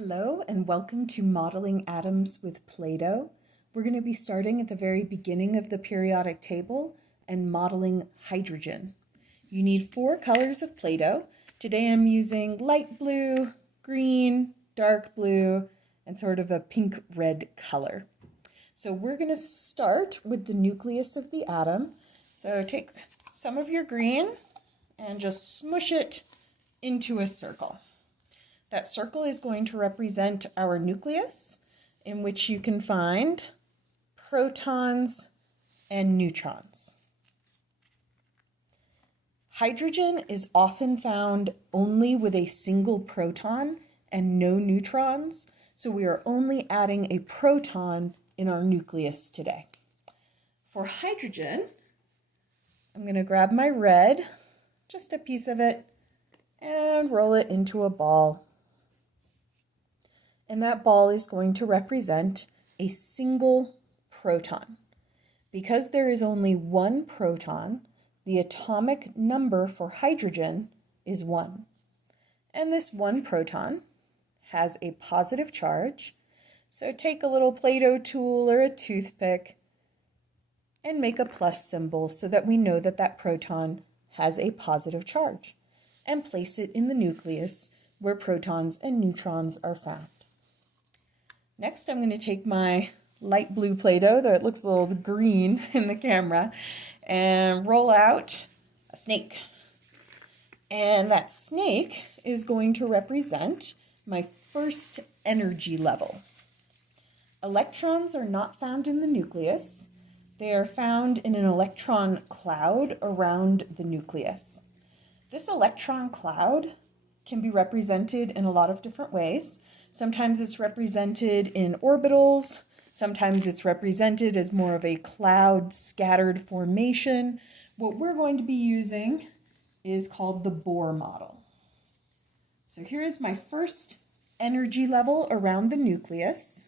Hello and welcome to Modeling Atoms with Play-Doh. We're going to be starting at the very beginning of the periodic table and modeling hydrogen. You need 4 colors of Play-Doh. Today I'm using light blue, green, dark blue, and sort of a pink-red color. So we're going to start with the nucleus of the atom. So take some of your green and just smush it into a circle. That circle is going to represent our nucleus, in which you can find protons and neutrons. Hydrogen is often found only with a single proton and no neutrons, so we are only adding a proton in our nucleus today. For hydrogen, I'm going to grab my red, just a piece of it, and roll it into a ball. And that ball is going to represent a single proton. Because there is only one proton, the atomic number for hydrogen is 1. And this one proton has a positive charge. So take a little Play-Doh tool or a toothpick and make a plus symbol so that we know that that proton has a positive charge. And place it in the nucleus where protons and neutrons are found. Next, I'm going to take my light blue Play-Doh, though it looks a little green in the camera, and roll out a snake. And that snake is going to represent my first energy level. Electrons are not found in the nucleus. They are found in an electron cloud around the nucleus. This electron cloud can be represented in a lot of different ways. Sometimes it's represented in orbitals, sometimes it's represented as more of a cloud scattered formation. What we're going to be using is called the Bohr model. So here is my first energy level around the nucleus,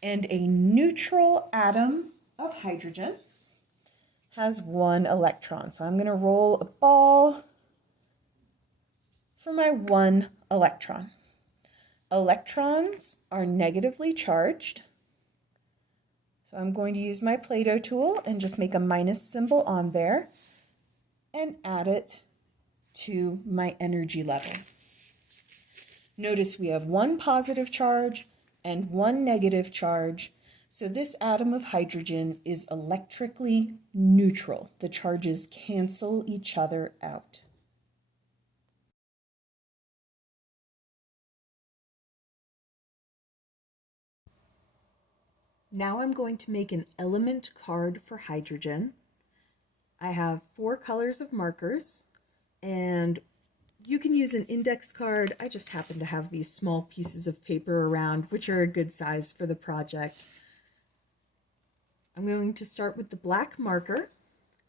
and a neutral atom of hydrogen has 1 electron. So I'm going to roll a ball for my 1 electron. Electrons are negatively charged. So I'm going to use my Play-Doh tool and just make a minus symbol on there and add it to my energy level. Notice we have 1 positive charge and 1 negative charge. So this atom of hydrogen is electrically neutral. The charges cancel each other out. Now I'm going to make an element card for hydrogen. I have 4 colors of markers, and you can use an index card. I just happen to have these small pieces of paper around, which are a good size for the project. I'm going to start with the black marker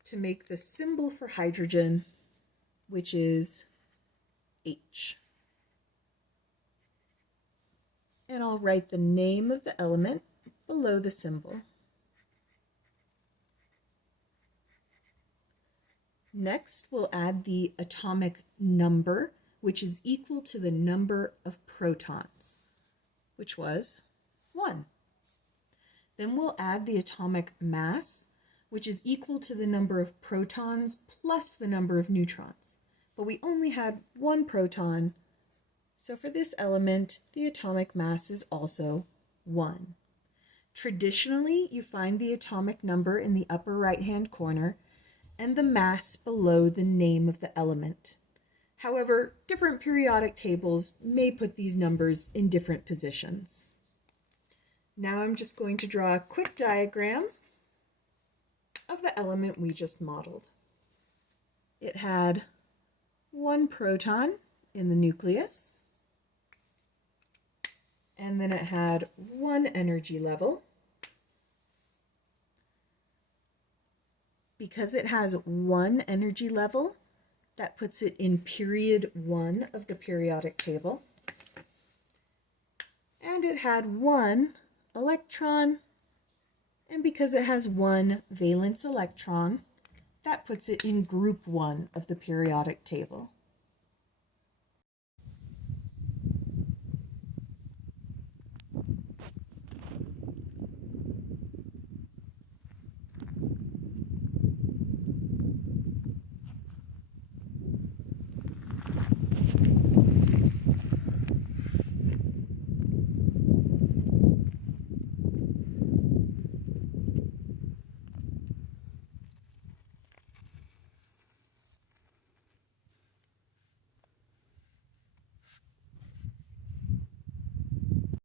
to make the symbol for hydrogen, which is H. And I'll write the name of the element below the symbol. Next, we'll add the atomic number, which is equal to the number of protons, which was 1. Then we'll add the atomic mass, which is equal to the number of protons plus the number of neutrons. But we only had 1 proton, so for this element, the atomic mass is also 1. Traditionally, you find the atomic number in the upper right-hand corner and the mass below the name of the element. However, different periodic tables may put these numbers in different positions. Now I'm just going to draw a quick diagram of the element we just modeled. It had 1 proton in the nucleus, and then it had 1 energy level. Because it has 1 energy level, that puts it in period 1 of the periodic table. And it had 1 electron, and because it has 1 valence electron, that puts it in group 1 of the periodic table.